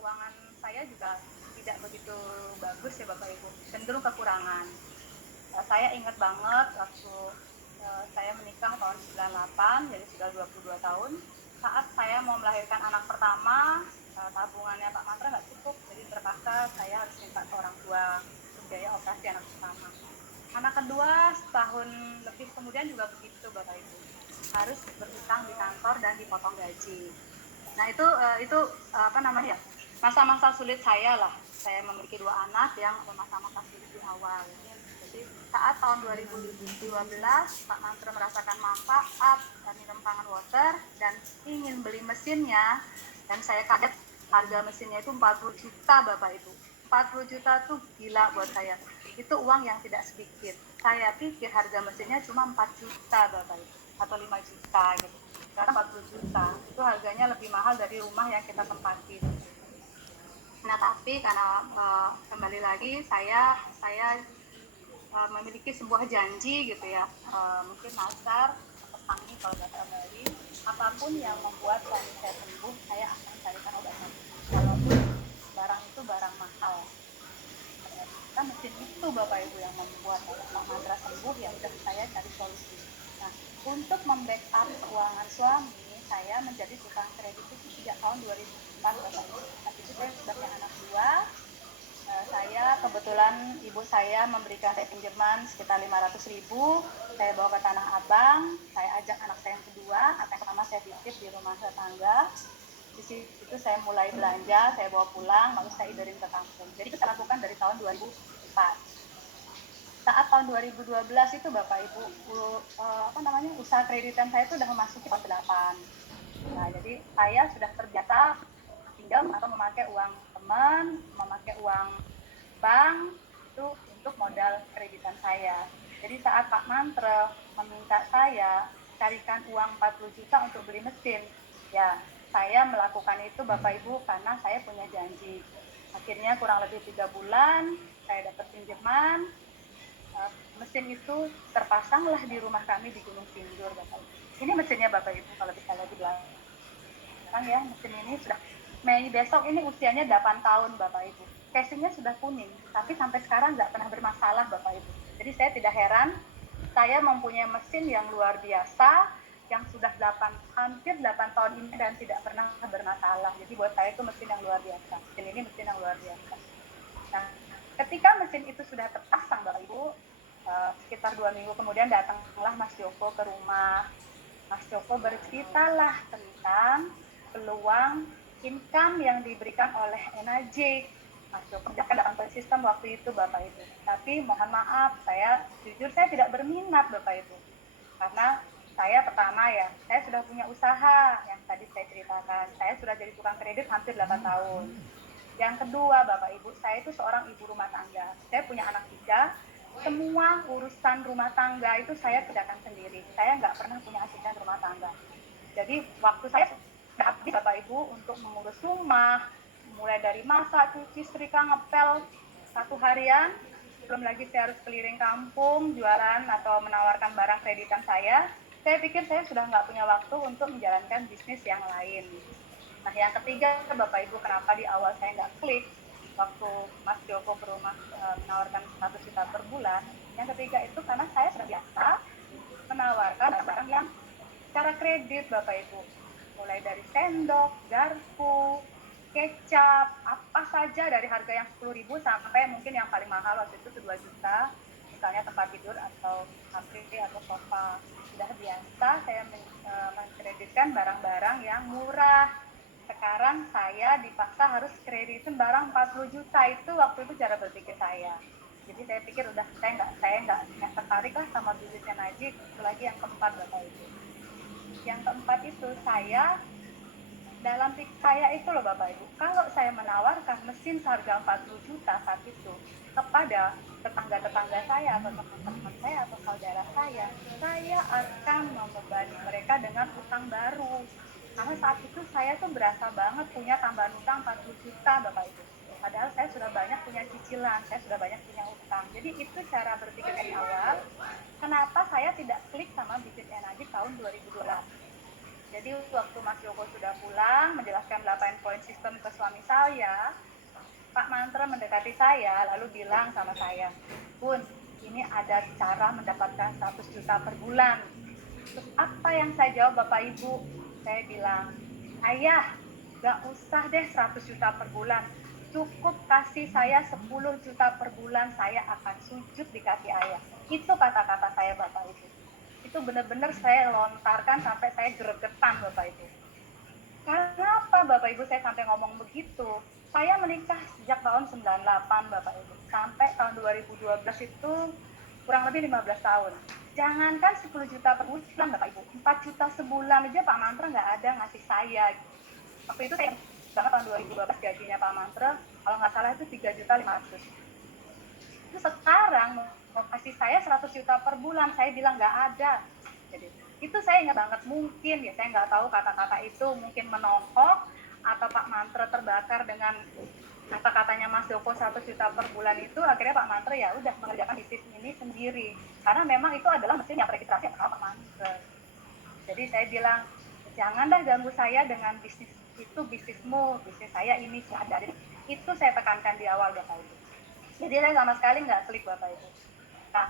keuangan saya juga tidak begitu bagus ya Bapak Ibu, cenderung kekurangan. Saya ingat banget waktu saya menikah tahun 98, jadi sudah 22 tahun. Saat saya mau melahirkan anak pertama, tabungannya Pak Mantra nggak cukup, jadi terpaksa saya harus minta ke orang tua untuk biaya operasi anak pertama. Anak kedua setahun lebih kemudian juga begitu Bapak Ibu, harus berhutang di kantor dan dipotong gaji. Nah itu apa namanya ya, masa-masa sulit saya lah. Saya memiliki dua anak yang masa-masa sulit di awal. Jadi saat tahun 2012 Pak Mantra merasakan manfaat dari rempangan water dan ingin beli mesinnya, dan saya kaget harga mesinnya itu 40 juta Bapak Ibu. 40 juta tuh gila buat saya. Itu uang yang tidak sedikit. Saya pikir harga mesinnya cuma 4 juta Bapak Ibu, atau 5 juta gitu. Sekarang 40 juta. Itu harganya lebih mahal dari rumah yang kita tempati. Nah, tapi karena kembali lagi saya memiliki sebuah janji gitu ya, mungkin nasar atau sangi kalau bahasa Bali, apapun yang membuat suami saya sembuh, saya akan carikan obatnya. Walaupun barang itu barang mahal. Ternyata mesin itu Bapak Ibu yang membuat Pak Mantra sembuh, ya udah saya cari solusi. Nah, untuk membackup keuangan suami, saya menjadi tukang kredit itu sejak tahun 2004 Bapak Ibu. Saat itu saya sudah punya anak dua. Saya kebetulan ibu saya memberikan saya pinjaman sekitar 500.000, saya bawa ke Tanah Abang, saya ajak anak saya yang kedua, anak yang pertama saya titip di rumah tetangga. Di situ saya mulai belanja, saya bawa pulang, lalu saya idorin ke kampung. Jadi kita lakukan dari tahun 2004. Saat tahun 2012 itu Bapak Ibu, usaha kreditan saya itu sudah memasuki tahun 8. Nah, jadi saya sudah terbiasa pinjam atau memakai uang teman, memakai uang bank itu untuk modal kreditan saya. Jadi saat Pak Mantra meminta saya carikan uang 40 juta untuk beli mesin, ya saya melakukan itu Bapak Ibu karena saya punya janji. Akhirnya kurang lebih 3 bulan saya dapat pinjaman, mesin itu terpasanglah di rumah kami di Gunung Sindur Bapak Ibu. Ini mesinnya Bapak Ibu kalau bisa lihat di belakang ya, mesin ini sudah Mei besok ini usianya 8 tahun Bapak Ibu. Casingnya sudah kuning, tapi sampai sekarang nggak pernah bermasalah Bapak Ibu. Jadi saya tidak heran, saya mempunyai mesin yang luar biasa, yang sudah hampir 8 tahun ini dan tidak pernah bermasalah. Jadi buat saya itu mesin yang luar biasa. Mesin ini mesin yang luar biasa. Nah, ketika mesin itu sudah terpasang Bapak Ibu, sekitar 2 minggu kemudian datanglah Mas Joko ke rumah. Mas Joko berceritalah tentang peluang income yang diberikan oleh NAJ. Mas Joko dalam sistem waktu itu Bapak Ibu. Tapi mohon maaf, jujur saya tidak berminat Bapak Ibu. Karena saya pertama ya, saya sudah punya usaha yang tadi saya ceritakan. Saya sudah jadi tukang kredit hampir 8 tahun. Yang kedua Bapak Ibu, saya itu seorang ibu rumah tangga. Saya punya anak 3, semua urusan rumah tangga itu saya kerjakan sendiri. Saya nggak pernah punya asisten rumah tangga. Jadi waktu saya sudah habis Bapak Ibu untuk mengurus rumah, mulai dari masak, cuci, setrika, ngepel, satu harian, belum lagi saya harus keliling kampung, jualan atau menawarkan barang kreditan saya pikir saya sudah nggak punya waktu untuk menjalankan bisnis yang lain. Nah, yang ketiga Bapak Ibu, kenapa di awal saya nggak klik waktu Mas Joko ke rumah menawarkan 100 juta per bulan. Yang ketiga itu karena saya sudah biasa menawarkan barang yang secara kredit Bapak Ibu. Mulai dari sendok, garpu, kecap, apa saja dari harga yang 10.000 sampai mungkin yang paling mahal waktu itu 2 juta, misalnya tempat tidur atau HP atau sofa. Sudah biasa saya mengkreditkan barang-barang yang murah. Sekarang saya dipaksa harus kreditin barang 40 juta, itu waktu itu cara berpikir saya. Jadi saya pikir udah saya nggak tertarik lah sama bisnisnya Najib. Lagi yang keempat Bapak Ibu. Yang keempat itu dalam pikir saya itu loh Bapak Ibu, kalau saya menawarkan mesin seharga 40 juta saat itu kepada tetangga-tetangga saya atau teman-teman saya atau saudara saya akan membebani mereka dengan utang baru. Karena saat itu saya tuh berasa banget punya tambahan utang 40 juta Bapak Ibu. Padahal saya sudah banyak punya cicilan, saya sudah banyak punya utang. Jadi itu cara berpikir dari awal, kenapa saya tidak klik sama bisnis energi tahun 2012. Jadi waktu Mas Joko sudah pulang menjelaskan 8 poin sistem ke suami saya, Pak Mantra mendekati saya lalu bilang sama saya, Bun, ini ada cara mendapatkan 100 juta per bulan. Terus apa yang saya jawab Bapak Ibu? Saya bilang, Ayah, gak usah deh 100 juta per bulan. Cukup kasih saya 10 juta per bulan, saya akan sujud di kaki ayah. Itu kata-kata saya Bapak Ibu. Itu benar-benar saya lontarkan sampai saya gregetan Bapak Ibu. Kenapa Bapak Ibu saya sampai ngomong begitu? Saya menikah sejak tahun 98 Bapak Ibu. Sampai tahun 2012 itu kurang lebih 15 tahun. Jangankan 10 juta per bulan Bapak Ibu, 4 juta sebulan aja Pak Mantra nggak ada ngasih saya. Waktu itu saya banget tahun 2012 gajinya Pak Mantra, kalau nggak salah itu 3 juta 500. Itu sekarang mau kasih saya 100 juta per bulan, saya bilang nggak ada. Jadi itu saya ingat banget, mungkin ya saya nggak tahu kata-kata itu mungkin menongkok atau Pak Mantra terbakar dengan kata-katanya Mas Joko 100 juta per bulan itu, akhirnya Pak Mantra ya udah mengerjakan bisnis ini sendiri karena memang itu adalah mesin yang registrasi sama Pak Mantra. Jadi saya bilang janganlah ganggu saya dengan bisnis itu, bisnismu, bisnis saya ini ada. Itu saya tekankan di awal Bapak Ibu. Jadi saya sama sekali nggak klik Bapak Ibu. Nah,